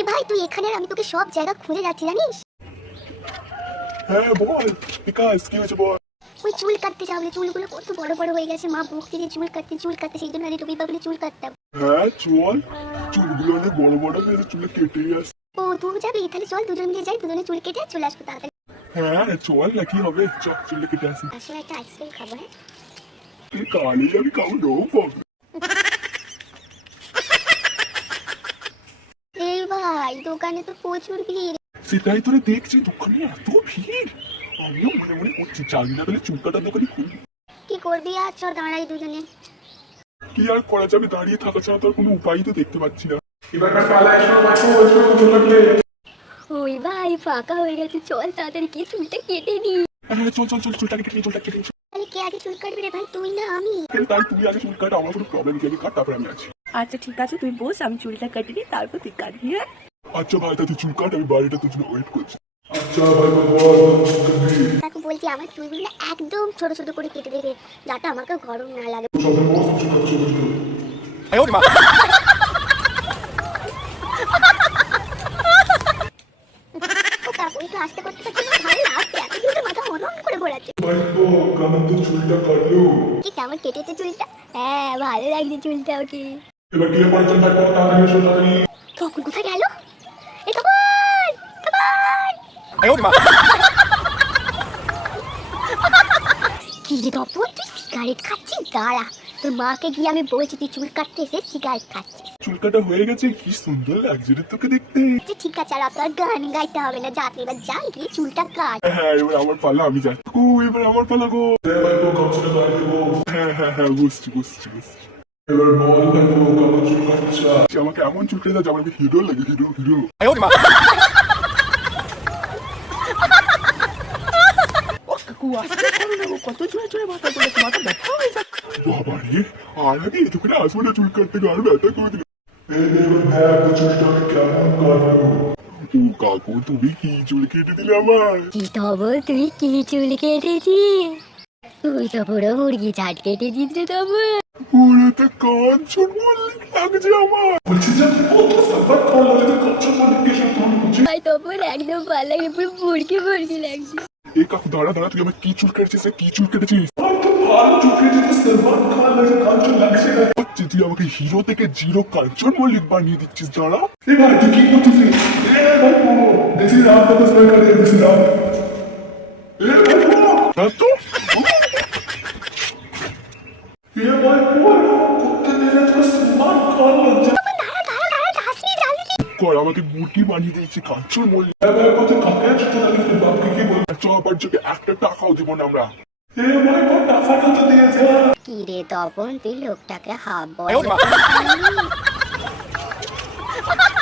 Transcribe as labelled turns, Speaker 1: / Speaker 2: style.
Speaker 1: এ ভাই তুই এখানে আর আমি তোকে সব জায়গা খুঁজে যাচ্ছি জানিস?
Speaker 2: হ্যাঁ বল। বিকাশ কি হয়েছে বল?
Speaker 1: ওই চুল কাটতে যাবলে চুলগুলো কত বড় বড় হয়ে গেছে মা বকতে যে চুল কাটতে চুল কাটতে সেই জন্য আজ রবিবার বলে চুল কাটতাম।
Speaker 2: হ্যাঁ চল? চুলগুলো অনেক বড় বড় হয়েছে চুলে কেটেই আস
Speaker 1: ও তুই যাবি? তাহলে চল দুজন মিলে যাই দুজনে চুল কেটে চলে আসব তাড়াতাড়ি।
Speaker 2: হ্যাঁ চল না কি হবে? চল চুলে কেটে আসি।
Speaker 1: আসলে একটা আইসক্রিম খাব হ্যাঁ?
Speaker 2: তুই কালে যাবি কাউ নো প্রবলেম
Speaker 1: এই ভাই দোকানে তো প্রচুর ভিড়।
Speaker 2: সেটাই তোরা দেখছি দোকানে এত ভিড়। আমিও মনে মনে করছি চাকরি না তাহলে চুল কাটার দোকানে খুলি
Speaker 1: কি করবি আর চল দাঁড়াই দুজনে।
Speaker 2: কি আর করা যাবে দাঁড়িয়ে থাকা ছাড়া তোর কোনো উপায় তো দেখতে পাচ্ছি না।
Speaker 3: এবারকার পালা এসো এসো চলে
Speaker 1: ওই ভাই ফাঁকা হয়ে গেছে চল তাড়াতাড়ি কি চুলটা কেটে নি।
Speaker 2: হ্যাঁ চল চল চল চুলটাকে কেটে নি, চুলটা কেটে নি।
Speaker 1: তাহলে কে আগে চুল কাটবি রে ভাই? তুই না আমি।
Speaker 2: তাহলে তাই তুই আগে চুল কাটা আমার কোনো প্রবলেম নেই আমি কাট তারপরে আমি আছি
Speaker 4: আচ্ছা ঠিক আছে তুই বস আমি চুলটা কাটি দিই তারপর তুই কাটবি হ্যাঁ?
Speaker 2: আচ্ছা ভাই তা তুই চুল কাট আমি বাড়িটা তোর জন্য ওয়েট করছি।
Speaker 3: আচ্ছা ভাই বল
Speaker 1: তাকে বলছি আমার চুলগুলো একদম ছোট ছোট করে কেটে দেবে যাতে আমাকে গরম না লাগে।
Speaker 3: সবাই বস চুল কাটছো
Speaker 1: ও কাকু একটু আস্তে করতে পারছি ভালো লাগছে এতদিন তো মাথা অনন করে ঘোরাচ্ছে।
Speaker 3: কেমন চুলটা কাটলো?
Speaker 1: কি কেমন কেটেছে চুলটা? হ্যাঁ ভালো লাগছে চুলটা ওকে।
Speaker 3: এবার কে পড়েছেন ভাই
Speaker 1: কোথায় গেল এ তখন তখন কি তপন তুই সিগারেট খাচ্ছিস দাঁড়া তোর মাকে গিয়ে আমি তুই চুল কাটতে এসে সিগারেট খাচ্ছিস
Speaker 2: চুল কাটা হয়ে গেছে কি সুন্দর লাগছে রে তোকে দেখতে
Speaker 1: যে ঠিক আছে আর আপনার গান গাইতে হবে না যাতে এবার গিয়ে চুলটা কাট
Speaker 2: হ্যাঁ এবার আমার পালা আমি যাচ্ছি গো এবার আমার পালা গো
Speaker 3: হ্যাঁ
Speaker 2: হ্যাঁ হ্যাঁ বুঝছি বুঝছি বুঝছি
Speaker 3: এবার বল
Speaker 2: আমাকে এমন চুল কেটে দাও আমাকে হিরো লাগে হিরো হিরো
Speaker 4: ও কাকু আসতে করো না গো, কত জোরে জোরে মাথা বলেছে মাথা ব্যথা হয়ে যাচ্ছে
Speaker 2: বাবা রে আর আগে এতক্ষণে আসব না চুল কাটতে গিয়ে ব্যথা করে দিল।
Speaker 3: এই নে এবার দেখ তো চুলটা আমি কেমন কাটলো
Speaker 2: ও কাকু তুমি কি চুল কেটে দিলে আমার
Speaker 1: কি তবল তুই কি চুল কেটেছিস? তুই তো পুরো মুরগি কেটেছিস রে তবল
Speaker 2: ওরে লাগছে আমার
Speaker 3: বলছি যে কত
Speaker 1: একদম ভালো লাগে পুরো মুরগি মুরগি লাগছে।
Speaker 2: एक आँख दाड़ा दाड़ा तुझे तो मैं कीचुल कर चीज़ से कीचुल कर
Speaker 3: चीज़ और तू भाग चुके थे तो सलमान खान लगे कांचन
Speaker 2: लग से गए और चिड़िया वाके हीरो ते के ज़ीरो कांचन
Speaker 3: वो लिख बनी थी चीज़ दाड़ा। ये भाई तू की कुछ थी? ये भाई दिस इज़ तो स्पेल कर दिस
Speaker 2: इज़ आप
Speaker 3: ये भाई तू ये भाई
Speaker 2: কর আমাকে মুরগি বানিয়ে দিয়েছে কাঞ্চুর মল্লিক।
Speaker 3: কথা কাকে বাপকে কি
Speaker 2: চ আবার যদি একটা টাকাও দেবো না আমরা।
Speaker 3: এ
Speaker 1: কি রে তপন তুই লোকটাকে হাব বল।